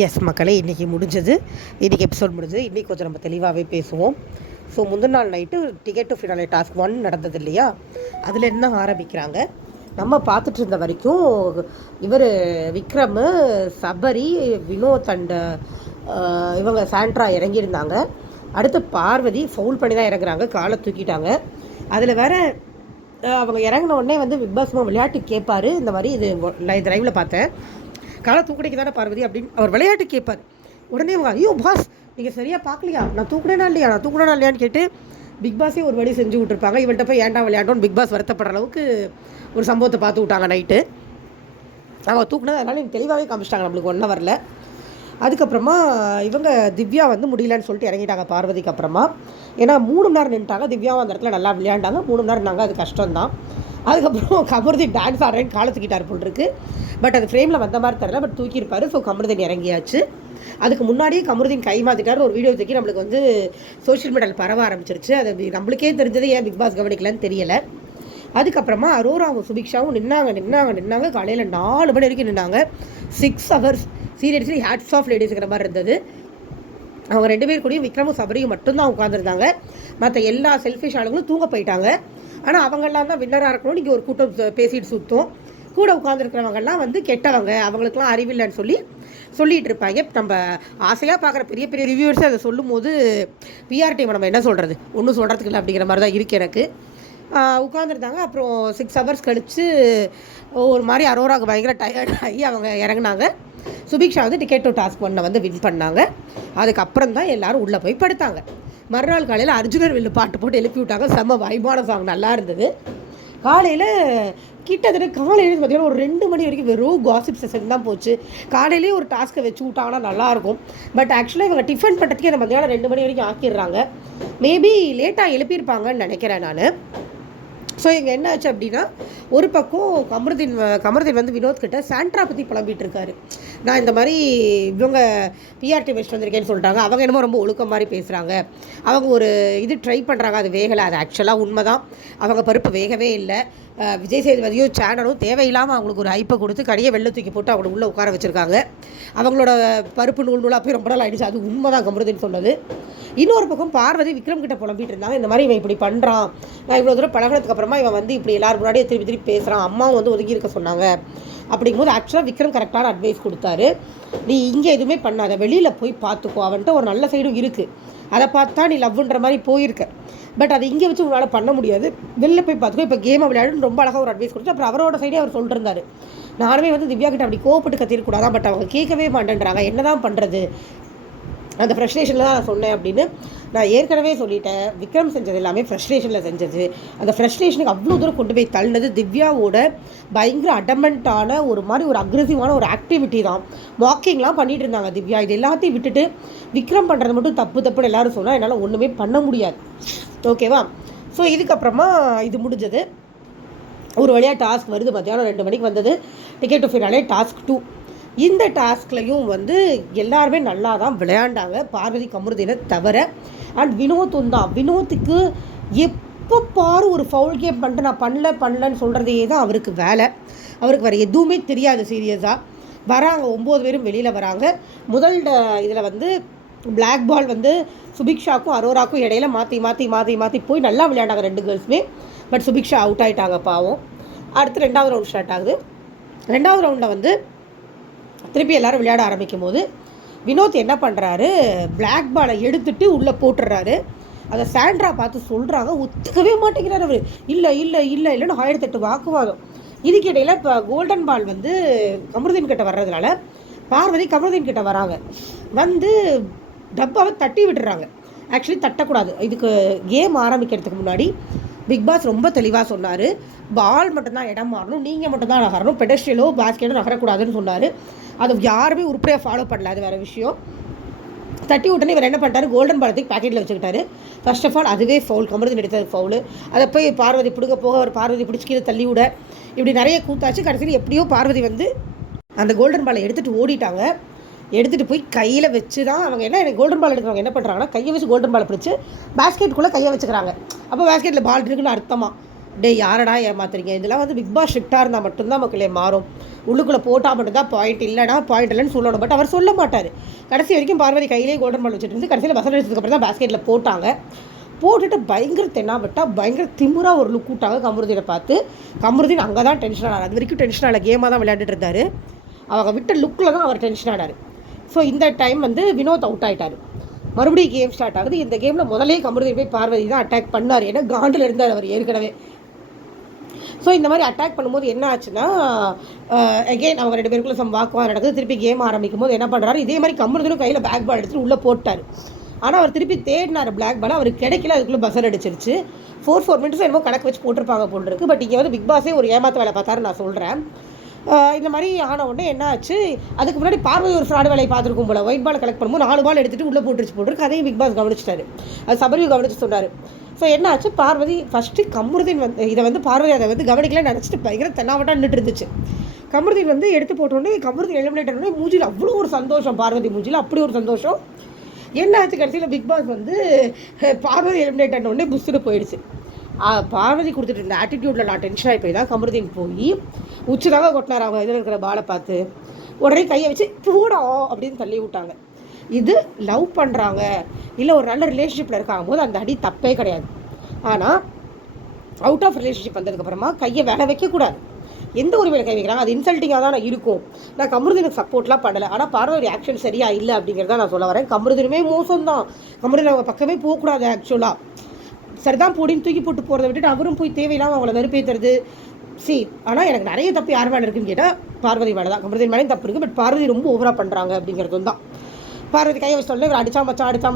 S மக்களே, இன்றைக்கி முடிஞ்சது. இன்றைக்கி எபிசோட் முடிஞ்சது. இன்றைக்கி கொஞ்சம் நம்ம தெளிவாகவே பேசுவோம். ஸோ முந்தின நாள் night ticket to finale task 1 நடந்தது இல்லையா? அதில் என்ன ஆரம்பிக்கிறாங்க, நம்ம பார்த்துட்டு இருந்த வரைக்கும் இவர் விக்ரம், சபரி, வினோத் அண்ட் இவங்க சாண்ட்ரா இறங்கியிருந்தாங்க. அடுத்து பார்வதி ஃபவுல் பண்ணி தான் இறங்குறாங்க, காலை தூக்கிட்டாங்க. அதில் வேற அவங்க இறங்கின உடனே வந்து பிக் பாஸ் விளையாட்டு கேட்பார். இந்த மாதிரி இது லைவில் பார்த்தேன், காலை தூக்கடைக்கு தானே பார்வதி அப்படின்னு அவர் விளையாட்டு கேட்பார். உடனே அவங்க ஐயோ பாஸ் நீங்கள் சரியாக பார்க்கலையா, நான் தூக்குனேனா இல்லையான்னு கேட்டு பிக் பாஸே ஒரு வழி செஞ்சு விட்ருப்பாங்க. இவன்கிட்ட போய் ஏன்டா விளையாண்டோன்னு பிக் பாஸ் வருத்தப்படுற அளவுக்கு ஒரு சம்பவத்தை பார்த்து விட்டாங்க நைட்டு. அவங்க தூக்குனது அதனால எனக்கு தெளிவாகவே காமிச்சிட்டாங்க நம்மளுக்கு 1 ஹவரில். அதுக்கப்புறமா இவங்க திவ்யா வந்து முடியலன்னு சொல்லிட்டு இறங்கிட்டாங்க பார்வதிக்கு அப்புறமா. ஏன்னா 3 மணி நேரம் நின்ட்டாங்க. திவ்யாவும் அந்த இடத்துல நல்லா விளையாண்டாங்க. 3 மணி நேரம் நாங்கள் அது கஷ்டம்தான். அதுக்கப்புறம் கமருதீன் டான்ஸ் ஆடுறேன்னு காலை தூக்கிட்டார் போல் இருக்கு. பட் அது ஃப்ரேமில் வந்த மாதிரி தெரியல, பட் தூக்கியிருப்பார். ஸோ கமருதீன் இறங்கியாச்சு. அதுக்கு முன்னாடியே கமருதீன் கை மாற்றிட்டார். ஒரு வீடியோ தூக்கி நம்மளுக்கு வந்து சோஷியல் மீடியாவில் பரவ ஆரம்பிச்சிருச்சு. அது நம்மளுக்கே தெரிஞ்சது, ஏன் பிக் பாஸ் கவனிக்கலன்னு தெரியலை. அதுக்கப்புறமா அரோராவும் சுபிக்ஷாவும் நின்னாங்க. காலையில் 4 மணி வரைக்கும் நின்னாங்க. 6 ஹவர்ஸ். சீரியஸ்லி ஹேட்ஸ் ஆஃப் லேடிஸுங்கிற மாதிரி இருந்தது. அவங்க 2 பேர் கூடயும் விக்ரமும் சபரியும் மட்டும்தான் உட்காந்துருந்தாங்க. மற்ற எல்லா செல்ஃபிஷ் ஆளுங்களும் தூங்க போயிட்டாங்க. ஆனால் அவங்கெல்லாம் தான் வின்னராக இருக்கணும். நீங்கள் ஒரு கூட்டம் பேசிட்டு சுற்றும். கூட உட்காந்துருக்கிறவங்கெல்லாம் வந்து கெட்டவங்க, அவங்களுக்குலாம் அறிவில்லைன்னு சொல்லிகிட்டு இருப்பாங்க. நம்ம ஆசையாக பார்க்குற பெரிய பெரிய ரிவ்யூவர்ஸே அதை சொல்லும் போது பிஆர் டீம் நம்ம என்ன சொல்கிறது, ஒன்றும் சொல்கிறதுக்கு இல்லை அப்படிங்கிற மாதிரி தான் இருக்குது எனக்கு. உட்காந்துருந்தாங்க. அப்புறம் 6 ஹவர்ஸ் கழித்து ஒரு மாதிரி அரோராவுக்கு பயங்கர டயர்ட் ஆகி அவங்க இறங்கினாங்க. சுபிக்ஷா வந்து டிக்கெட் டு டாஸ்க் 1 வந்து வின் பண்ணாங்க. அதுக்கப்புறம் தான் எல்லோரும் உள்ளே போய் படுத்தாங்க. மறுநாள் காலையில் அர்ஜுனர் வில்லு பாட்டு போட்டு எழுப்பி விட்டாங்க. செம்ம வைபான சாங், நல்லா இருந்தது. காலையில் பார்த்தீங்கன்னா ஒரு 2 மணி வரைக்கும் வெறும் காசிப் செஷன் தான் போச்சு. காலையிலேயே ஒரு டாஸ்க்கை வச்சு விட்டாங்கன்னா நல்லாயிருக்கும். பட் ஆக்சுவலாக இவங்க டிஃபன் பண்ணுறதுக்கே அந்த மத்தியானம் 2 மணி வரைக்கும் ஆக்கிடுறாங்க. மேபி லேட்டாக எழுப்பியிருப்பாங்கன்னு நினைக்கிறேன் நான். ஸோ இங்கே என்ன ஆச்சு அப்படின்னா, ஒரு பக்கம் கமருதீன் வந்து வினோத் கிட்ட சாண்ட்ரா பற்றி புலம்பிகிட்டு இருக்காரு. நான் இந்த மாதிரி இவங்க பிஆர்டி வச்சுட்டு வந்திருக்கேன்னு சொல்லிட்டாங்க. அவங்க என்னமோ ரொம்ப ஒழுக்கம் மாதிரி பேசுகிறாங்க. அவங்க ஒரு இது ட்ரை பண்ணுறாங்க, அது வேகலை. அது ஆக்சுவலாக உண்மை தான். அவங்க பருப்பு வேகவே இல்லை. விஜய் சேதுபதியும் சேனலும் தேவையில்லாமல் அவங்களுக்கு ஒரு ஐப்பை கொடுத்து கடையை வெள்ளை தூக்கி போட்டு அவங்களை உள்ளே உட்கார வச்சுருக்காங்க. அவங்களோட பருப்பு நூலாக போய் ரொம்ப நாள் ஆகிடுச்சு. அது உண்மை தான் கமருதீன் சொன்னது. இன்னொரு பக்கம் பார்வதி விக்ரம் கிட்ட புலம்பிட்டு இருந்தாங்க. இந்த மாதிரி இவன் இப்படி பண்ணுறான், நான் இவ்வளோ தூரம் பழகினதுக்கு அப்புறமா இவன் வந்து இப்படி எல்லாரும் முன்னாடியே திருப்பி பேசுகிறான், அம்மாவும் வந்து ஒதுங்கி இருக்க சொன்னாங்க. அப்படிங்கும்போது ஆக்சுவலாக விக்ரம் கரெக்டான அட்வைஸ் கொடுத்தாரு. நீ இங்கே எதுவுமே பண்ணாத, வெளியில் போய் பார்த்துக்கோ. அவன்கிட்ட ஒரு நல்ல சைடும் இருக்குது, அதை பார்த்தா நீ லவ்ன்ற மாதிரி போயிருக்க. பட் அதை இங்கே வச்சு உங்களால் பண்ண முடியாது, வெளில போய் பார்த்துக்கோ. இப்போ கேமை விளையாடுன்னு ரொம்ப அழகாக ஒரு அட்வைஸ் கொடுத்து அப்புறம் அவரோட சைடே அவர் சொல்லிருந்தாரு. நானுமே வந்து திவ்யா கிட்ட அப்படி கோவப்பட்டு கத்திருக்கூடாதான், பட் அவங்க கேட்கவே மாட்டேன்றாங்க, என்ன தான் பண்ணுறது, அந்த ஃப்ரஸ்ட்ரேஷனில் தான் நான் சொன்னேன் அப்படின்னு. நான் ஏற்கனவே சொல்லிட்டேன், விக்ரம் செஞ்சது எல்லாமே ஃப்ரஸ்ட்ரேஷனில் செஞ்சது. அந்த ஃப்ரஸ்ட்ரேஷனுக்கு அவ்வளோ தூரம் கொண்டு போய் தள்ளினது திவ்யாவோட பயங்கர அடமெண்ட்டான ஒரு மாதிரி ஒரு அக்ரெசிவான ஒரு ஆக்டிவிட்டி தான். வாக்கிங்லாம் பண்ணிகிட்டு இருந்தாங்க திவ்யா. இது எல்லாத்தையும் விட்டுட்டு விக்ரம் பண்ணுறது மட்டும் தப்புன்னு எல்லோரும் சொன்னால் என்னால் ஒன்றுமே பண்ண முடியாது. ஓகேவா? ஸோ இதுக்கப்புறமா இது முடிஞ்சது. ஒரு வழியாக டாஸ்க் வருது. மத்தியானம் 2 மணிக்கு வந்தது டிக்கெட் டு ஃபினாலே டாஸ்க் 2. இந்த டாஸ்க்லையும் வந்து எல்லாருமே நல்லா தான் விளையாண்டாங்க, பார்வதி கமருதீனை தவிர. அண்ட் வினோத்தும் தான். வினோத்துக்கு எப்போ பாரு ஒரு ஃபவுல் கேம் பண்ணிட்டு நான் பண்ணலன்னு சொல்கிறதே தான் அவருக்கு வேலை. அவருக்கு வேறு எதுவுமே தெரியாது. சீரியஸாக வராங்க, 9 பேரும் வெளியில் வராங்க. முதல் இதில் வந்து பிளாக் பால் வந்து சுபிக்ஷாக்கும் அரோராக்கும் இடையில மாற்றி போய் நல்லா விளையாண்டாங்க 2 கேர்ள்ஸுமே. பட் சுபிக்ஷா அவுட் ஆகிட்டாங்க பாவம். அடுத்து 2வது ரவுண்ட் ஸ்டார்ட் ஆகுது. 2வது ரவுண்டில் வந்து திருப்பி எல்லோரும் விளையாட ஆரம்பிக்கும் போது வினோத் என்ன பண்ணுறாரு, பிளாக் பாலை எடுத்துகிட்டு உள்ளே போட்டுடுறாரு. அதை சாண்ட்ரா பார்த்து சொல்கிறாங்க, ஒத்துக்கவே மாட்டேங்கிறார் அவர். இல்லைன்னு 1008 வாக்குவாதம். இதுக்கு இடையில் இப்போ கோல்டன் பால் வந்து கமருதீன் கிட்ட வர்றதுனால பார்வதி கமருதீன் கிட்ட வராங்க. வந்து டப்பாவை தட்டி விட்டுறாங்க. ஆக்சுவலி தட்டக்கூடாது. இதுக்கு கேம் ஆரம்பிக்கிறதுக்கு முன்னாடி பிக் பாஸ் ரொம்ப தெளிவாக சொன்னார், பால் மட்டும்தான் இடம் மாறணும், நீங்கள் மட்டும்தான் நகரணும், பெடஸ்ட்ரியலோ பாஸ்கெட்டோ நகரக்கூடாதுன்னு சொன்னார். அதை யாருமே உருப்படியாக ஃபாலோ பண்ணல, அது வேறு விஷயம். தட்டி விட்டோன்னே இவர் என்ன பண்ணிட்டாரு, கோல்டன் பாலத்துக்கு பேக்கெட்டில் வச்சுக்கிட்டாரு. ஃபர்ஸ்ட் ஆஃப் ஆல் அதுவே ஃபவுல், கமருதீன் எடுத்தது ஃபவுலு. அதை போய் பார்வதி பிடுங்க போக அவர் பார்வதி பிடிச்சி கீழே தள்ளி விட, இப்படி நிறைய கூத்தாச்சு. கடைசியில் எப்படியோ பார்வதி வந்து அந்த கோல்டன் பாலை எடுத்துகிட்டு ஓடிட்டாங்க. எடுத்துகிட்டு போய் கையில் வச்சு தான் அவங்க எனக்கு கோல்டன் பால் எடுக்கிறவங்க என்ன பண்ணுறாங்கன்னா, கையை வச்சு கோல்டன் பால் பிடிச்சி பேஸ்கெட்டுக்குள்ளே கையை வச்சுக்கிறாங்க. அப்போ பேஸ்கெட்டில் பால் இருக்குன்னு அர்த்தமாக. டே யாரடா ஏமாத்துறீங்க, இதெல்லாம் வந்து பிக் பாஸ் ஸ்ட்ரிக்டாக இருந்தால் மட்டும்தான் மக்களே மாறும். உள்ளுக்குள்ளே போட்டால் மட்டும்தான் பாயிண்ட், இல்லைனா பாயிண்ட் இல்லைன்னு சொல்லணும். பட் அவர் சொல்ல மாட்டார். கடைசி வரைக்கும் பார்வதி கையிலே கோல்டன் பால் வச்சுட்டு இருந்து கடைசியில் வசனம் எடுத்ததுக்கப்புறம் தான் பேஸ்கெட்டில் போட்டாங்க. போட்டுட்டு பயங்கர தென்னாவட்டா பயங்கர திமுறாக ஒரு லுக் விட்டாங்க கமருதீனை பார்த்து. கமருதீன் அங்கே தான் டென்ஷன் ஆனார். அது வரைக்கும் டென்ஷன் ஆகலை, கேமாக தான் விளையாண்டுட்டு இருந்தார். அவங்க விட்ட லுக்கில் தான் அவர் டென்ஷன் ஆனார். ஸோ இந்த டைம் வந்து வினோத் அவுட் ஆகிட்டார். மறுபடியும் கேம் ஸ்டார்ட் ஆகுது. இந்த கேமில் முதலே கமருதீன் போய் பார்வதி தான் அட்டாக் பண்ணார். ஏன்னா காண்டில் இருந்தார் அவர் ஏற்கனவே. ஸோ இந்த மாதிரி அட்டாக் பண்ணும்போது என்ன ஆச்சுன்னா, அகெயின் அவங்க 2 பேருக்குள்ள வாக்குவாதம் நடக்குது. திருப்பி கேம் ஆரம்பிக்கும் போது என்ன பண்ணுறாரு, இதே மாதிரி கமருதீனும் கையில் பேக் பால் எடுத்துட்டு உள்ளே போட்டார். ஆனால் அவர் திருப்பி தேடினார் பிளாக் பால், அவருக்கு கிடைக்கல. அதுக்குள்ளே பசர் அடிச்சிருச்சு. 4 மினிட்ஸ் என்னமோ கணக்கு வச்சு போட்டிருப்பாங்க போல் இருக்குது. பட் இங்கே வந்து பிக் பாஸே ஒரு ஏமாத்த வேலை பார்த்தாரு நான் சொல்கிறேன். இந்த மாதிரி ஆன உடனே என்ன ஆச்சு, அதுக்கு முன்னாடி பார்வதி ஒரு ஃப்ராடு வேலையை பார்த்துருக்கும் போல். ஒயிட் பால் கலெக்ட் பண்ணும்போது 4 பால் எடுத்துகிட்டு உள்ளே போட்டுருக்கு. அதையும் பிக் பாஸ் கவனிச்சிட்டாரு. அது சபரியும் கவனிச்சு சொன்னார். ஸோ என்ன ஆச்சு, பார்வதி ஃபஸ்ட்டு கமருதீன் வந்து இதை வந்து பார்வதி அதை வந்து கவனிக்கலன்னு நினச்சிட்டு பயங்கர தென்னாவட்டா நின்றுட்டு இருந்துச்சு. கமருதீன் வந்து எடுத்து போட்டோடனே கமருதீன் எலிமினேட் ஆனோடனே மூஞ்சியில் அவ்வளோ ஒரு சந்தோஷம், பார்வதி மூஞ்சியில் அப்படி ஒரு சந்தோஷம். என்ன ஆச்சு, கடைசியில் பிக் பாஸ் வந்து பார்வதி எலிமினேட் ஆனோடனே புஷ்ஷுன்னு போயிடுச்சு. பார்வதி கொடுத்துட்டு இருந்த ஆட்டிடியூடில் நான் டென்ஷன் ஆகி போய் தான் கமருதீன் போய் உச்சிதாக கொட்டினார். அவங்க இதில் இருக்கிற பாலை பார்த்து உடனே கையை வச்சு போடா அப்படின்னு தள்ளி விட்டாங்க. இது லவ் பண்ணுறாங்க இல்லை ஒரு நல்ல ரிலேஷன்ஷிப்பில் இருக்காங்க போது அந்த அடி தப்பே கிடையாது. ஆனால் அவுட் ஆஃப் ரிலேஷன்ஷிப் வந்ததுக்கப்புறமா கையை வேலை வைக்கக்கூடாது. எந்த ஒரு வேலை கை வைக்கிறாங்க அது இன்சல்ட்டிங்காக தான் நான் இருக்கும். நான் கமருதீனுக்கு சப்போர்ட்லாம் பண்ணலை. ஆனால் பார்வதி ஆக்ஷன் சரியா இல்லை அப்படிங்கிறத நான் சொல்ல வரேன். கமருதீனுமே மோசம் தான். கமருதீன் அவங்க பக்கமே போகக்கூடாது. ஆக்சுவலாக சரிதான் போடின்னு தூக்கி போட்டு போகிறத விட்டுட்டு அவரும் போய் தேவையில்லாமல் அவங்கள வெறுப்பேற்றுறது. ஆனால் எனக்கு நிறைய தப்பு யார் மேலே இருக்குன்னு கேட்டால் பார்வதி மேலே தான். கமருதீன் மேலேயும் தப்பு இருக்குது. பட் பார்வதி ரொம்ப ஓவராக பண்ணுறாங்க அப்படிங்கிறது தான். பார்வதி கையை வச்சு சொல்ல இவர் அடிச்சா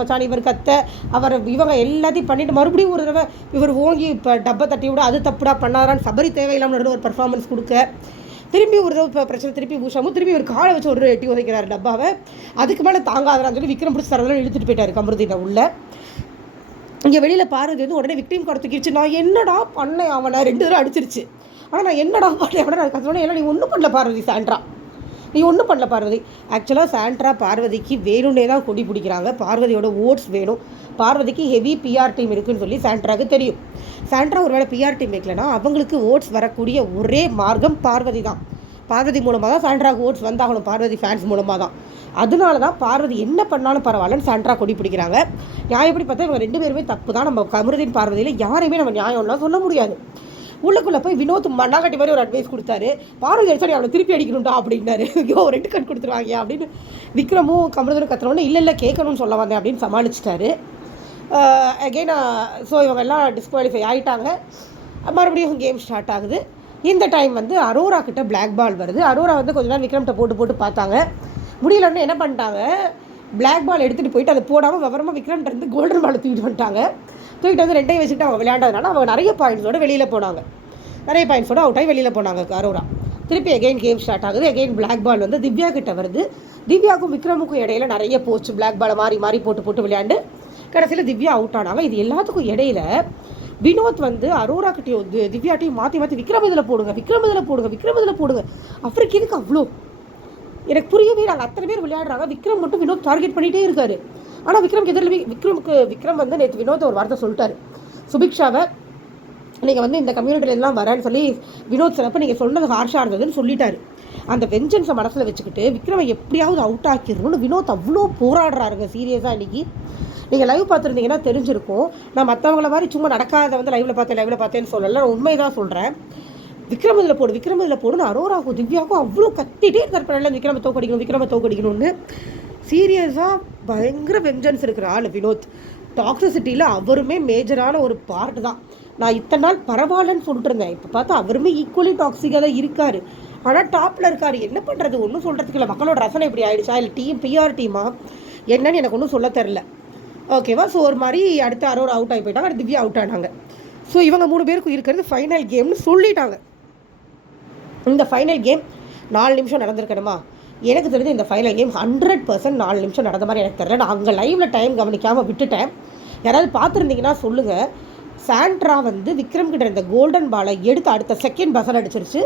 மச்சான் இவர் கத்த அவர் இவங்க எல்லாத்தையும் பண்ணிட்டு மறுபடியும் ஒரு தடவை இவர் ஓங்கி இப்போ டப்பை தட்டி விட அது தப்புடா பண்ணாரான்னு சபரி தேவையில்லாமல் ஒரு பர்ஃபார்மன்ஸ் கொடுக்க திரும்பி ஒரு தடவை பிரச்சனை திருப்பி பூஷாமும் திரும்பி ஒரு காலை வச்சு ஒரு எட்டி உதைக்கிறார் டப்பாவை. அதுக்கு மேலே தாங்காதான்னு சொல்லி விக்ரம் பிடிச்சி தரதெல்லாம் இழுத்துட்டு போயிட்டார் கமருதீனை உள்ள. இங்கே வெளியில் பார்வதி வந்து உடனே விக்டிம் கார்டு தூக்கிடுச்சு. நான் என்னடா பண்ணேன், அவனை 2 தடவை அடிச்சிருச்சு. ஆனால் நான் என்னடா பண்ணேன் அவனை நான் கற்றுனேன். ஏன்னா நீ ஒன்றும் பண்ணல பார்வதி, சாண்ட்ரா நீ ஒன்றும் பண்ணல பார்வதி. ஆக்சுவலாக சாண்ட்ரா பார்வதிக்கு வேணும்னே தான் கொடி பிடிக்கிறாங்க. பார்வதியோட ஓட்ஸ் வேணும். பார்வதிக்கு ஹெவி பிஆர் டீம் இருக்குதுன்னு சொல்லி சாண்ட்ராவுக்கு தெரியும். சாண்ட்ரா ஒரு வேளை பிஆர் டீம் வைக்கலன்னா அவங்களுக்கு ஓட்ஸ் வரக்கூடிய ஒரே மார்க்கம் பார்வதி தான். பார்வதி மூலமாக தான் சாண்ட்ராவுக்கு ஓட்ஸ் வந்தாகணும், பார்வதி ஃபேன்ஸ் மூலமாக தான். அதனால தான் பார்வதி என்ன பண்ணாலும் பரவாயில்லன்னு சாண்ட்ரா கொடி பிடிக்கிறாங்க. நியாயப்படி பார்த்தா இவங்க 2 பேருமே தப்பு தான். நம்ம கமருதீன் பார்வதியில் யாரையுமே நம்ம நியாயம்லாம் சொல்ல முடியாது. உள்ளுக்குள்ளே போய் வினோத் மண்ணாங்கட்டி மாதிரி ஒரு அட்வைஸ் கொடுத்தாரு. பார்வதி அடிச்சா அவனை திருப்பி அடிக்கணும்டா அப்படின்னாரு. ஐயோ 2 கட் கொடுத்துருவாங்க அப்படின்னு விக்ரமும் கமருதீனும் கத்துறோன்னே இல்லை கேட்கணும்னு சொல்ல வந்தேன் அப்படின்னு சமாளிச்சிட்டாரு. அகெயின் ஸோ இவங்க எல்லாம் டிஸ்குவாலிஃபை ஆகிட்டாங்க. மறுபடியும் கேம் ஸ்டார்ட் ஆகுது. இந்த டைம் வந்து அரோரா கிட்ட பிளாக் பால் வருது. அரோரா வந்து கொஞ்ச நேரம் விக்ரம்கிட்ட போட்டு பார்த்தாங்க. முடியலன்னு என்ன பண்ணிட்டாங்க, பிளாக் பால் எடுத்துகிட்டு போயிட்டு அதை போடாமல் விவரமாக விக்ரம்கிட்ட இருந்து கோல்டன் பாலை தூக்கிட்டு வந்துட்டாங்க. தூக்கிட்டு வந்து 2டையும் வச்சுக்கிட்டு அவங்க விளையாண்டதுனால அவங்க நிறைய பாயிண்ட்ஸோடு வெளியில் போனாங்க. நிறைய பாயிண்ட்ஸோடு அவுட் ஆகி வெளியில் போனாங்க அரோரா. திருப்பி அகெயின் கேம் ஸ்டார்ட் ஆகுது. அகெயின் பிளாக் பால் வந்து திவ்யா கிட்ட வருது. திவ்யாவுக்கும் விக்ரமுக்கும் இடையில நிறைய போச்சு. பிளாக் பாலை மாறி போட்டு விளையாண்டு கடைசியில் திவ்யா அவுட் ஆனாங்க. இது எல்லாத்துக்கும் இடையில வினோத் வந்து அரோரா கிட்டையும் திவ்யாட்டையும் மாற்றி விக்ரம் இதில் போடுங்க. அவருக்கு எதுக்கு அவ்வளோ எனக்கு புரியவே. நாங்கள் அத்தனை பேர் விளையாடுறாங்க, விக்ரம் மட்டும் வினோத் டார்கெட் பண்ணிகிட்டே இருக்காரு. ஆனால் விக்ரம்க்கு எதிரில் விக்ரம் வந்து நேற்று வினோத் ஒரு வார்த்தை சொல்லிட்டாரு. சுபிக்ஷாவை நீங்கள் வந்து இந்த கம்யூனிட்டிலாம் வரேன்னு சொல்லி வினோத் சிறப்பு நீங்கள் சொன்னது ஹார்ஷாக இருந்ததுன்னு சொல்லிட்டாரு. அந்த வெஞ்சன்ஸை மனசில் வச்சுக்கிட்டு விக்ரமை எப்படியாவது அவுட் ஆக்கிடணும்னு வினோத் அவ்வளோ போராடுறாருங்க சீரியஸாக. இன்றைக்கி நீங்கள் லைவ் பார்த்துருந்தீங்கன்னா தெரிஞ்சிருக்கும். நான் மற்றவங்கள மாதிரி சும்மா நடக்காத வந்து லைவில் பார்த்தேன்னு சொல்லலை, நான் உண்மைதான் சொல்கிறேன். விக்ரம் இதில் போடுன்னு அரோராக்கும் திவ்யாவுக்கும் அவ்வளோ கத்திட்டே இருக்கார். விக்ரமை தோக்கடிக்கணும்னு சீரியஸாக பயங்கர வெஞ்சன்ஸ் இருக்கிற ஆள் வினோத். டாக்ஸிசிட்டியில் அவருமே மேஜரான ஒரு பார்ட் தான். நான் இத்தனை நாள் பரவாயில்லன்னு சொல்லிட்டு இருந்தேன். இப்போ பார்த்தா அவருமே ஈக்குவலி டாக்ஸிக்காக தான் இருக்கார். ஆனால் டாப்பில் இருக்கார். என்ன பண்ணுறது, ஒன்றும் சொல்கிறதுக்கு இல்லை. மக்களோட ரசனை இப்படி ஆகிடுச்சா இல்லை பிஆர் டீமா என்னன்னு எனக்கு ஒன்றும் சொல்ல தெரில. ஓகேவா. ஸோ ஒரு மாதிரி அடுத்த அரோரா அவுட் ஆகி போயிட்டாங்க, அடுத்து திவ்யா அவுட் ஆனாங்க. ஸோ இவங்க 3 பேருக்கும் இருக்கிறது ஃபைனல் கேம்னு சொல்லிட்டாங்க. இந்த ஃபைனல் கேம் 4 நிமிஷம் நடந்திருக்கணுமா? எனக்கு தெரிஞ்சு இந்த ஃபைனல் கேம் 100% 4 நிமிஷம் நடந்த மாதிரி எனக்கு தெரியல. நான் அங்கே லைவில் டைம் கவனிக்காமல் விட்டுட்டேன். யாராவது பார்த்துருந்தீங்கன்னா சொல்லுங்கள். சாண்ட்ரா வந்து விக்ரம் கிட்ட இருந்த கோல்டன் பாலை எடுத்து அடுத்த செகண்ட் பசல் அடிச்சிருச்சு.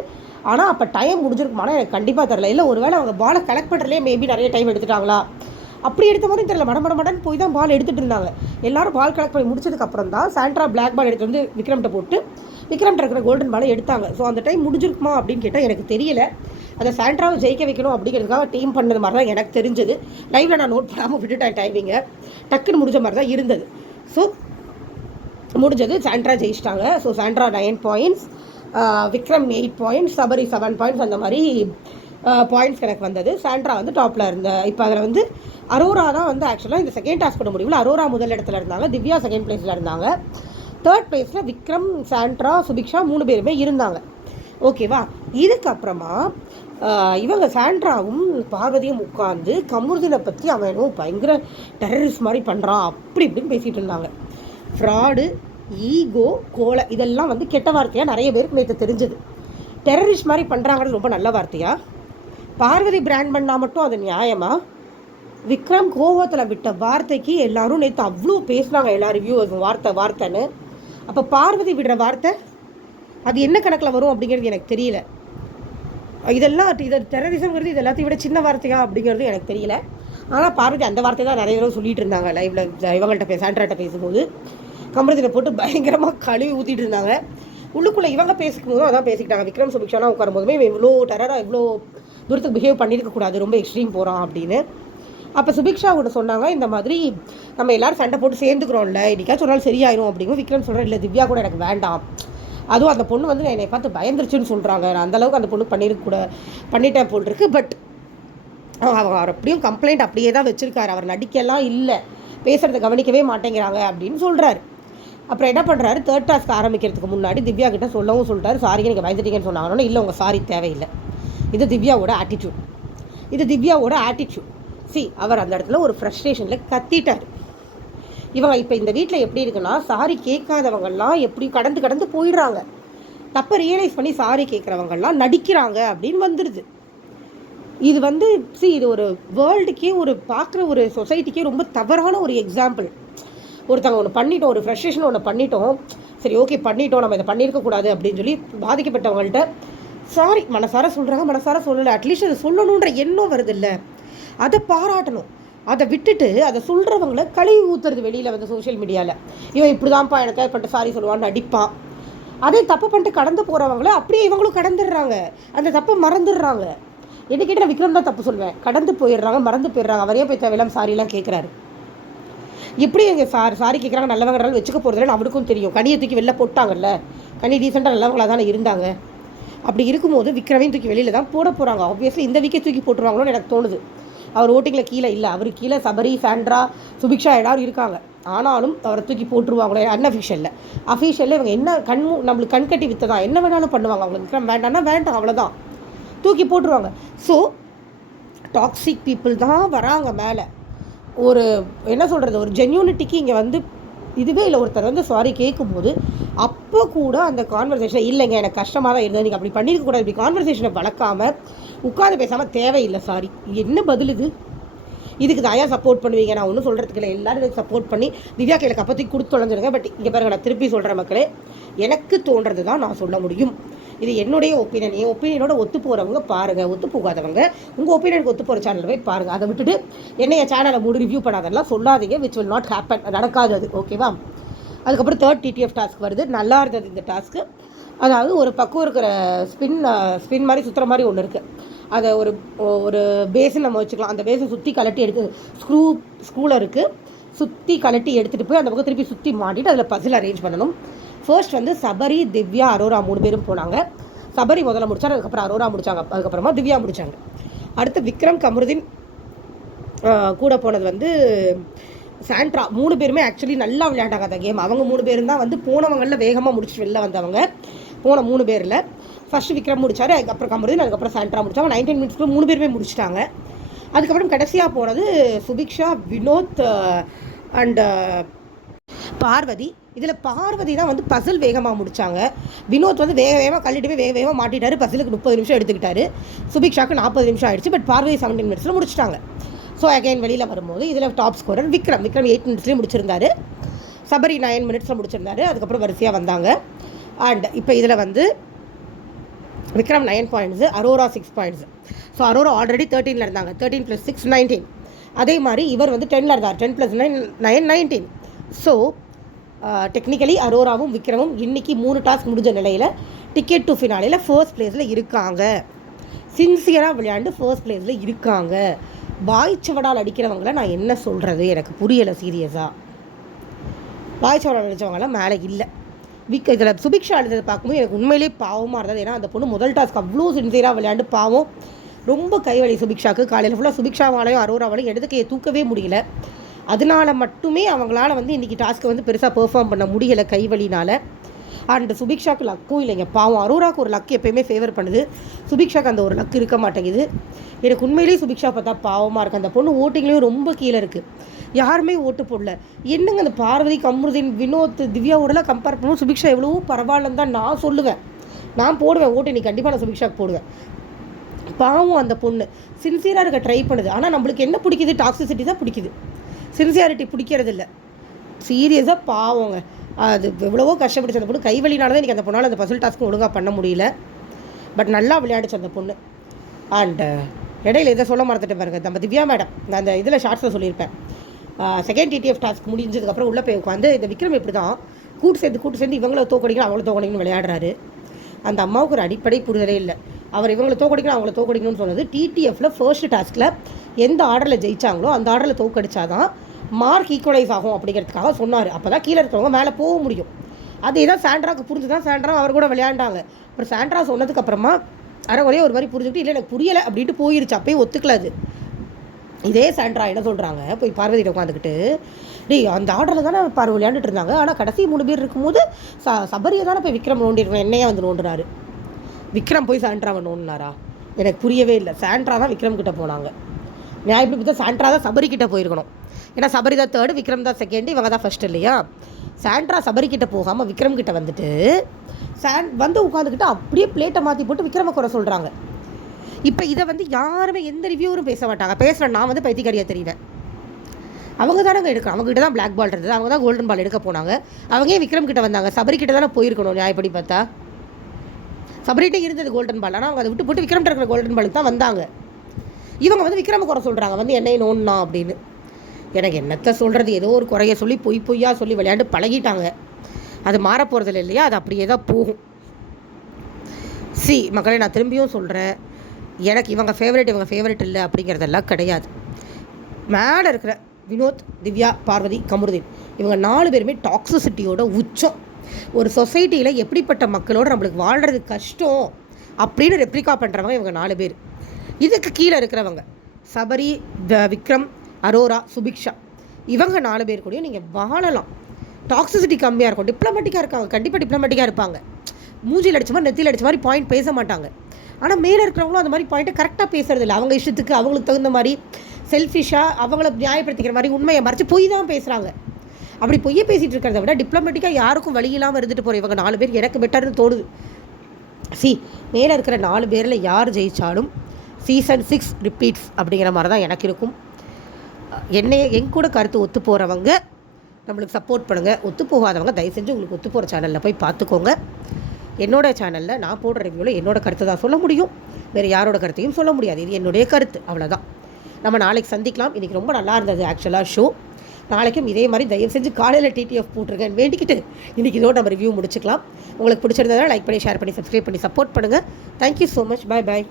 ஆனால் அப்போ டைம் முடிஞ்சிருக்குமானா எனக்கு கண்டிப்பாக தெரியல. இல்லை ஒருவேளை அவங்க பாலை கலெக்ட் பண்ணுறதுலேயே மேபி நிறைய டைம் எடுத்துட்டாங்களா, அப்படி எடுத்த மாதிரி தெரியல. மடமடன்னு போய் தான் பால் எடுத்துகிட்டு இருந்தாங்க. எல்லாரும் பால் கலெக்ட் பண்ணி முடிச்சதுக்கப்புறம் தான் சாண்ட்ரா பிளாக் பால் எடுத்து வந்து விக்ரம்கிட்ட போட்டு விக்ரம் இருக்கிற கோல்டன் பாலை எடுத்தாங்க. ஸோ அந்த டைம் முடிஞ்சிருக்குமா அப்படின்னு கேட்டால் எனக்கு தெரியல. அதை சாண்ட்ராவை ஜெயிக்க வைக்கணும் அப்படிங்கிறதுக்காக டீம் பண்ணது மாதிரி தான் எனக்கு தெரிஞ்சது. லைவில் நான் நோட் பண்ணாமல் விட்டுட்டேன் டைமிங்கை. டக்குன்னு முடிஞ்ச மாதிரி தான் இருந்தது. ஸோ முடிஞ்சது, சாண்ட்ரா ஜெயிச்சிட்டாங்க. So Sandra 9 points, Vikram 8 points, Sabari 7 points, அந்த மாதிரி பாயிண்ட்ஸ் கணக்கு வந்தது. சாண்ட்ரா வந்து டாப்பில் இருந்த. இப்போ அதில் வந்து அரோரா தான் வந்து ஆக்சுவலாக இந்த செகண்ட் டாஸ்க் பண்ண முடியல. அரோரா முதல் இடத்துல இருந்தாங்க, திவ்யா செகண்ட் பிளேஸில் இருந்தாங்க. தேர்ட் பிளேஸில் விக்ரம், சாண்ட்ரா, சுபிக்ஷா 3 பேருமே இருந்தாங்க. ஓகேவா? இதுக்கப்புறமா இவங்க சாண்ட்ராவும் பார்வதியும் உட்காந்து கமருதீனை பற்றி அவனும் பயங்கர டெரரிஸ்ட் மாதிரி பண்ணுறான் அப்படி இப்படின்னு பேசிகிட்டு இருந்தாங்க. ஃப்ராடு, ஈகோ, கோலை இதெல்லாம் வந்து கெட்ட வார்த்தையாக நிறைய பேருக்கு நேற்று தெரிஞ்சது. டெரரிஸ்ட் மாதிரி பண்ணுறாங்கிறது ரொம்ப நல்ல வார்த்தையா? பார்வதி பிராண்ட் பண்ணால் மட்டும் அது நியாயமா? விக்ரம் கோவத்தில் விட்ட வார்த்தைக்கு எல்லாரும் நேற்று அவ்வளோ பேசினாங்க, எல்லா ரிவ்யூவர்ஸும் வார்த்தைன்னு. அப்போ பார்வதி விடுற வார்த்தை அது என்ன கணக்கில் வரும் அப்படிங்கிறது எனக்கு தெரியல. இதெல்லாம் டெரரிசம்ங்கிறது இது எல்லாத்தையும் விட சின்ன வார்த்தையா அப்படிங்கிறது எனக்கு தெரியல. ஆனால் பார்வதி அந்த வார்த்தை தான் நிறைய தடவை சொல்லிட்டு இருந்தாங்க லைவில். இவங்கள்ட்ட சாண்ட்ராட்ட பேசும்போது கமருதீனை போட்டு பயங்கரமாக கழுவி ஊற்றிட்டு இருந்தாங்க. உள்ளுக்குள்ளே இவங்க பேசிக்கும்போதும் அதான் பேசிக்கிட்டாங்க. விக்ரம் சுபிக்ஷாலாம் உட்காரும் போதுமே இவ்வளோ டெரராக இவ்வளோ தூரத்துக்கு பிஹேவ் பண்ணியிருக்கக்கூடாது, ரொம்ப எக்ஸ்ட்ரீம் போகிறான் அப்படின்னு. அப்போ சுபிக்ஷா கூட சொன்னாங்க, இந்த மாதிரி நம்ம எல்லோரும் சண்டை போட்டு சேர்ந்துக்கிறோம்ல, இன்றைக்காச்சும் ஒரு நாள் சரியாயிரும் அப்படிங்கும். விக்ரம் சொல்கிறேன், இல்லை திவ்யா கூட எனக்கு வேண்டாம், அதுவும் அந்த பொண்ணு வந்து என்னை பார்த்து பயந்துருச்சுன்னு சொல்கிறாங்க, நான் அந்தளவுக்கு அந்த பொண்ணு பண்ணிட்டேன் போட்டிருக்கு. பட் அவர் அப்படியும் கம்ப்ளைண்ட் அப்படியே தான் வச்சுருக்காரு, அவர் நடிக்கலாம் இல்லை, பேசுகிறத கவனிக்கவே மாட்டேங்கிறாங்க அப்படின்னு சொல்கிறாரு. அப்புறம் என்ன பண்ணுறாரு, தேர்ட் டாஸ்க் ஆரம்பிக்கிறதுக்கு முன்னாடி திவ்யா கிட்ட சொல்லவும் சொல்லிட்டாரு, சாரி நீங்கள் பயந்துட்டீங்கன்னு சொன்னாங்கன்னா, இல்லை உங்கள் சாரி தேவையில்லை. இது திவ்யாவோட ஆட்டிடியூட். அவர் அந்த இடத்துல ஒரு ஃப்ரஸ்ட்ரேஷனில் கத்திட்டார். இவங்க இப்போ இந்த வீட்டில் எப்படி இருக்குன்னா, சாரி கேட்காதவங்கெல்லாம் எப்படி கடந்து போயிடுறாங்க, தப்பை ரியலைஸ் பண்ணி சாரி கேட்குறவங்கெல்லாம் நடிக்கிறாங்க அப்படின்னு வந்துடுது. இது வந்து இது ஒரு வேர்ல்டுக்கே, ஒரு பார்க்குற ஒரு சொசைட்டிக்கே ரொம்ப தவறான ஒரு எக்ஸாம்பிள். ஒருத்தவங்க ஒன்று பண்ணிட்டோம், ஒரு ஃப்ரஸ்ட்ரேஷன் ஒன்று பண்ணிட்டோம், சரி ஓகே பண்ணிட்டோம், நம்ம இதை பண்ணியிருக்கக்கூடாது அப்படின்னு சொல்லி பாதிக்கப்பட்டவங்கள்ட்ட சாரி மனசார சொல்கிறாங்க, மனசார சொல்லலை, அட்லீஸ்ட் அதை சொல்லணுன்ற எண்ணம் வருது இல்லை, அதை பாராட்டணும். அதை விட்டுட்டு அதை சொல்கிறவங்கள கழுவி ஊற்றுறது வெளியில் வந்து சோஷியல் மீடியாவில். இவன் இப்படி தான்ப்பா எனக்கு பண்ணிட்டு சாரி சொல்லுவான்னு நடிப்பான். அதே தப்பு பண்ணிட்டு கடந்து போகிறவங்கள அப்படியே இவங்களும் கடந்துடுறாங்க, அந்த தப்பை மறந்துடுறாங்க. என்ன கேட்டால் நான் விக்ரம் தான் தப்பு சொல்வேன், கடந்து போயிடுறாங்க, மறந்து போயிடுறாங்க. அவரே போய் தேவையில்லாம சாரிலாம் கேட்குறாரு. எப்படி எங்க சாரி கேட்குறாங்க, நல்லவங்கனாலும் வச்சுக்க போகிறதுல அவருக்கும் தெரியும். கனியை தூக்கி வெளில போட்டாங்கல்ல, கனி ரீசெண்டாக நல்லவங்களாக தானே இருந்தாங்க. அப்படி இருக்கும்போது விக்ரமையும் தூக்கி வெளியில் தான் போட போகிறாங்க. ஆப்வியஸ்லி இந்த வீக்கே தூக்கி போட்டுருவாங்களோன்னு எனக்கு தோணுது. அவர் ஓட்டிங்கில் கீழே இல்லை, அவருக்கு கீழே சபரி, சாண்ட்ரா, சுபிக்ஷா எல்லாரும் இருக்காங்க. ஆனாலும் அவரை தூக்கி போட்டுருவாங்களே. அஃபீஷியலில் இவங்க என்ன நம்மளுக்கு கண்கட்டி வித்ததான், என்ன வேணாலும் பண்ணுவாங்க. அவங்களுக்கு விக்ரம் வேண்டாம்னா வேண்டாம், அவ்வளோதான், தூக்கி போட்டுருவாங்க. ஸோ டாக்ஸிக் பீப்புள் தான் வராங்க மேலே. ஒரு என்ன சொல்கிறது, ஒரு ஜென்யூனிட்டிக்கு இங்கே வந்து இதுவே இல்லை. ஒருத்தர் வந்து சாரி கேட்கும்போது அப்போ கூட அந்த கான்வர்சேஷன் இல்லைங்க எனக்கு கஷ்டமாக தான் இருந்தது, நீங்கள் அப்படி பண்ணியிருக்கக்கூடாது, இப்படி கான்வர்சேஷனை வளர்க்காமல் உட்காந்து பேசாமல் தேவையில்லை சாரி. என்ன பதில் இது? இதுக்கு தாயா சப்போர்ட் பண்ணுவீங்க? நான் ஒன்றும் சொல்கிறதுக்கு இல்லை, எல்லோரும் இதுக்கு சப்போர்ட் பண்ணி திவ்யா கையில் கப்பத்தி கொடுத்து தொலைஞ்சிருங்க. பட் இங்கே பாருங்க, நான் திருப்பி சொல்கிற மக்களே, எனக்கு தோன்றது தான் நான் சொல்ல முடியும். இது என்னுடைய ஒப்பீனியன். என் ஒப்பீனியனோட ஒத்து போகிறவங்க பாருங்கள், ஒத்து போகாதவங்க உங்கள் ஒப்பீனியனுக்கு ஒத்து போகிற சேனல் போய் பாருங்கள். அதை விட்டுட்டு என்னைய சேனலை மூடி ரிவ்யூ பண்ணாதெல்லாம் சொல்லாதீங்க, விச் வில் நாட் ஹேப்பன், நடக்காது அது. ஓகேவா? அதுக்கப்புறம் தேர்ட் டிடிஎஃப் டாஸ்க் வருது. நல்லா இருந்தது இந்த டாஸ்க்கு. அதாவது ஒரு பக்கம் இருக்கிற ஸ்பின் மாதிரி சுற்றுற மாதிரி ஒன்று இருக்குது. அதை ஒரு பேஸின் நம்ம வச்சுக்கலாம். அந்த பேஸை சுற்றி கலட்டி எடுத்து ஸ்க்ரூவில் இருக்குது, சுற்றி கலட்டி எடுத்துகிட்டு போய் அந்த பக்கம் திருப்பி சுற்றி மாட்டிட்டு அதில் பசில் அரேஞ்ச் பண்ணணும். ஃபர்ஸ்ட் வந்து சபரி, திவ்யா, அரோரா 3 பேரும் போனாங்க. சபரி முதல்ல முடித்தார், அதுக்கப்புறம் அரோரா முடித்தாங்க, அதுக்கப்புறமா திவ்யா முடித்தாங்க. அடுத்து விக்ரம், கமருதீன் கூட போனது வந்து சாண்ட்ரா. 3 பேருமே ஆக்சுவலி நல்லா விளையாண்டாங்க அந்த கேம். அவங்க 3 பேரும் தான் வந்து போனவங்களில் வேகமாக முடிச்சுட்டு வெளில வந்தவங்க. போன 3 பேரில் ஃபஸ்ட்டு விக்ரம் முடித்தார், அதுக்கப்புறம் கமருதீன், அதுக்கப்புறம் சாண்ட்ரா முடித்தாங்க. 19 மினிட்ஸ்க்கு 3 பேருமே முடிச்சிட்டாங்க. அதுக்கப்புறம் கடைசியாக போனது சுபிக்ஷா, வினோத் அண்ட் பார்வதி. இதில் பார்வதி தான் வந்து பசில் வேகமாக முடித்தாங்க. வினோத் வந்து வேகமாக கல்லிட்டு போய் வேகமாக மாட்டிட்டாரு, பசிலுக்கு 30 நிமிஷம் எடுத்துக்கிட்டாரு. சுபிக்ஷாக்கு 40 நிமிஷம் ஆயிடுச்சு. பட் பார்வதி 17 மினிட்ஸில் முடிச்சிட்டாங்க. ஸோ அகைன் வெளியில் வரும்போது இதில் டாப் ஸ்கோரர் விக்ரம் 8 மினிட்ஸ்லேயும் முடிச்சிருந்தாரு. சபரி 9 மினிட்ஸில் முடிச்சிருந்தாரு. அதுக்கப்புறம் வரிசையாக வந்தாங்க. அண்ட் இப்போ இதில் வந்து Vikram 9 points, Arora 6 points. So Arora already 13 இருந்தாங்க. 13 + 6 19. அதே மாதிரி இவர் வந்து 10 இருந்தார். 10 + 9 19. ஸோ டெக்னிக்கலி அரோராவும் விக்ரமும் இன்றைக்கி 3 டாஸ்க் முடிஞ்ச நிலையில் டிக்கெட் டு ஃபினாலில் ஃபர்ஸ்ட் பிளேஸில் இருக்காங்க. சின்சியராக விளையாண்டு ஃபர்ஸ்ட் பிளேஸில் இருக்காங்க. வாய்ச்சவடால் அடிக்கிறவங்கள நான் என்ன சொல்கிறது, எனக்கு புரியலை சீரியஸாக. வாய்ச்சவடால் அடித்தவங்களாம் மேலே இல்லை. இதில் சுபிக்ஷா அழுததை பார்க்கும்போது எனக்கு உண்மையிலேயே பாவமாக இருந்தது. ஏன்னா அந்த பொண்ணு முதல் டாஸ்க் அவ்வளோ சின்சியராக விளையாண்டு பாவம் ரொம்ப கைவலி சுபிக்ஷாவுக்கு. காலையில் ஃபுல்லாக சுபிக்ஷாவாலையும் அரோராவாலையும் இடது கையை தூக்கவே முடியல. அதனால மட்டுமே அவங்களால இன்றைக்கி டாஸ்க்கை பெருசாக பெர்ஃபார்ம் பண்ண முடியலை கைவலினால். அண்ட் சுபிக்ஷாவுக்கு லக்கும் இல்லைங்க, பாவம். அரோராவுக்கு ஒரு லக்கு எப்போயுமே ஃபேவர் பண்ணுது, சுபிக்ஷாவுக்கு அந்த ஒரு லக்கு இருக்க மாட்டேங்குது. எனக்கு உண்மையிலேயே சுபிக்ஷா பார்த்தா பாவமாக இருக்குது. அந்த பொண்ணு ஓட்டிங்லேயும் ரொம்ப கீழே இருக்குது, யாருமே ஓட்டு போடல. என்னங்க அந்த பார்வதி, கம்ருதீன், வினோத், திவ்யாவோடலாம் கம்பேர் பண்ணுவோம் சுபிக்ஷா எவ்வளவோ பரவாயில்லன்னு தான் நான் சொல்லுவேன். நான் போடுவேன் ஓட்டு, நீ கண்டிப்பாக நான் சுபிக்ஷாவுக்கு போடுவேன். பாவம் அந்த பொண்ணு சின்சியராக இருக்க ட்ரை பண்ணுது. ஆனால் நம்மளுக்கு என்ன பிடிக்குது, டாக்ஸிசிட்டி தான் பிடிக்குது, சின்சியாரிட்டி பிடிக்கிறது இல்லை. சீரியஸாக பாவங்க, அது எவ்வளவோ கஷ்டப்பட்டுச்சு அந்த பொண்ணு. கைவலினால தான் இன்றைக்கி அந்த பொண்ணால் அந்த பசில் டாஸ்க்கும் ஒழுங்காக பண்ண முடியல. பட் நல்லா விளையாடுச்சு அந்த பொண்ணு. அண்ட் இடையில இதை சொல்ல மறந்துட்டு பாருங்க, நம்ம திவ்யா மேடம் நான் அந்த இதில் ஷார்ட்ஸில் சொல்லியிருப்பேன். செகண்ட் டிடிஎஃப் டாஸ்க் முடிஞ்சதுக்கப்புறம் உள்ளே போய் உட்காந்து இந்த விக்ரம் எப்படி தான் கூட்டு சேர்ந்து இவங்கள தோக்கடிக்கணும் அவங்கள தோக்கடிக்கணும்னு விளையாடுறாரு. அந்த அம்மாவுக்கு ஒரு அடிப்படை புரிதலே இல்லை. அவர் இவங்களை தோக்கடிக்கணும் அவங்கள தோக்கடிக்கணும்னு சொன்னது டிடிஎஃப்பில் ஃபர்ஸ்ட் டாஸ்கில் எந்த ஆர்டரில் ஜெயிச்சாங்களோ அந்த ஆர்டரில் தோக்கடிச்சாதான் மார்க் ஈக்குவலைஸ் ஆகும் அப்படிங்கிறதுக்காக சொன்னார். அப்போ தான் கீழே இருக்கிறவங்க மேலே போக முடியும். அதே தான் சாண்ட்ராவுக்கு புரிஞ்சு தான் சாண்ட்ரா அவர் கூட விளையாண்டாங்க. அப்புறம் சாண்ட்ரா சொன்னதுக்கப்புறமா ஒரே ஒரு மாதிரி புரிஞ்சுக்கிட்டு இல்லை எனக்கு புரியலை அப்படின்ட்டு போயிருச்சு. அப்போயே ஒத்துக்கலாது. இதே சாண்ட்ரா என்ன சொல்கிறாங்க, போய் பார்வதியில் உட்காந்துக்கிட்டு அந்த ஆர்டரில் தானே விளையாண்டுட்டு இருந்தாங்க, ஆனால் கடைசி 3 பேர் இருக்கும்போது சபரியை தானே போய் விக்ரம் நோண்டிருக்கோம், என்னையா நோண்டுறாரு. விக்ரம் போய் சாண்ட்ராவை நோண்டினாரா? எனக்கு புரியவே இல்லை. சாண்ட்ரா தான் விக்ரம் கிட்டே போனாங்க. நான் எப்படி பார்த்தா சாண்ட்ரா தான் சபரிக்கிட்ட போயிருக்கணும். ஏன்னா சபரி தான் தேர்டு, விக்ரம் தான் செகண்டு, இவங்க தான் ஃபஸ்ட்டு இல்லையா? சாண்ட்ரா சபரிக்கிட்ட போகாமல் விக்ரம் கிட்ட வந்துட்டு உட்காந்துக்கிட்டு அப்படியே பிளேட்டை மாற்றி போட்டு விக்ரம குறை சொல்கிறாங்க. இப்போ இதை யாருமே எந்த ரிவ்யூவரும் பேச மாட்டாங்க. பேசுகிறேன் நான் பைத்தியக்காரியாக தெரியுறேன். அவங்க தானே எடுக்கணும், அவங்ககிட்ட தான் பிளாக் பால் இருந்தது, அவங்க தான் கோல்டன் பால் எடுக்க போனாங்க. அவங்க ஏன் விக்ரம் கிட்ட வந்தாங்க? சபரிக்கிட்ட தானே போயிருக்கணும். நியாயப்படி பார்த்தா சபரிகிட்ட இருந்தது கோல்டன் பால், ஆனால் அவங்க அதை விட்டு போட்டு விக்ரம்கிட்ட இருக்கிற கோல்டன் பாலுக்கு தான் வந்தாங்க. இவங்க விக்ரம குறை சொல்கிறாங்க, என்னை நோன்னா அப்படின்னு. எனக்கு என்னத்தை சொல்கிறது, ஏதோ ஒரு குறைய சொல்லி பொய்யா சொல்லி விளையாண்டு பழகிட்டாங்க. அது மாறப்போகிறதில்ல இல்லையா, அது அப்படியே தான் போகும். மக்களை நான் திரும்பியும் சொல்கிறேன், எனக்கு இவங்க ஃபேவரட் இல்லை அப்படிங்கிறதெல்லாம் கிடையாது. மேலே இருக்கிற வினோத், திவ்யா, பார்வதி, கமருதீன் இவங்க 4 பேருமே டாக்ஸிசிட்டியோட உச்சம். ஒரு சொசைட்டியில் எப்படிப்பட்ட மக்களோடு நம்மளுக்கு வாழ்கிறது கஷ்டம் அப்படின்னு ரெப்ளிகா பண்ணுறவங்க இவங்க 4 பேர். இதுக்கு கீழே இருக்கிறவங்க சபரி, விக்ரம், அரோரா, சுபிக்ஷா இவங்க 4 பேர் கூடயும் நீங்கள் வாழலாம். டாக்ஸிசிட்டி கம்மியாக இருக்கும், டிப்ளமேட்டிக்காக இருக்காங்க, கண்டிப்பாக டிப்ளமேட்டிக்காக இருப்பாங்க. மூஞ்சியில் அடித்த மாதிரி நெத்தியில் அடித்த மாதிரி பாயிண்ட் பேச மாட்டாங்க. ஆனால் மேலே இருக்கிறவங்களும் அந்த மாதிரி பாயிண்ட்டை கரெக்டாக பேசுறது இல்லை. அவங்க இஷ்டத்துக்கு அவங்களுக்கு தகுந்த மாதிரி செல்ஃபிஷாக அவங்கள நியாயப்படுத்திக்கிற மாதிரி உண்மையை மறைச்சி பொய் தான் பேசுகிறாங்க. அப்படி பொய்யை பேசிகிட்டு இருக்கிறத விட டிப்ளமேட்டிக்காக யாருக்கும் வழி இல்லாமல் இருந்துட்டு போகிற இவங்க 4 பேர் எனக்கு பெட்டர்னு தோணுது. மேலே இருக்கிற 4 பேரில் யார் ஜெயித்தாலும் சீசன் 6 ரிப்பீட்ஸ் அப்படிங்கிற மாதிரி தான் எனக்கு இருக்கும். என் கூட கருத்து ஒத்து போகிறவங்க நம்மளுக்கு சப்போர்ட் பண்ணுங்கள், ஒத்து போகாதவங்க தயவு செஞ்சு உங்களுக்கு ஒத்து போகிற சேனலில் போய் பார்த்துக்கோங்க. என்னோடய சேனலில் நான் போடுற ரிவ்யூவில் என்னோடய கருத்தை தான் சொல்ல முடியும், வேறு யாரோட கருத்தையும் சொல்ல முடியாது. இது என்னுடைய கருத்து, அவ்வளோதான். நம்ம நாளைக்கு சந்திக்கலாம். இன்றைக்கி ரொம்ப நல்லா இருந்தது ஆக்சுவலாக ஷோ. நாளைக்கும் இதே மாதிரி தயவு செஞ்சு காலையில் டிடிஎஃப் போட்டிருக்கேன் வேண்டிக்கிட்டு இன்றைக்கி இதோட நம்ம ரிவ்யூ முடிச்சுக்கலாம். உங்களுக்கு பிடிச்சிருந்ததால் லைக் பண்ணி, ஷேர் பண்ணி, சப்ஸ்கிரைப் பண்ணி சப்போர்ட் பண்ணுங்கள். Thank you so much. பாய்.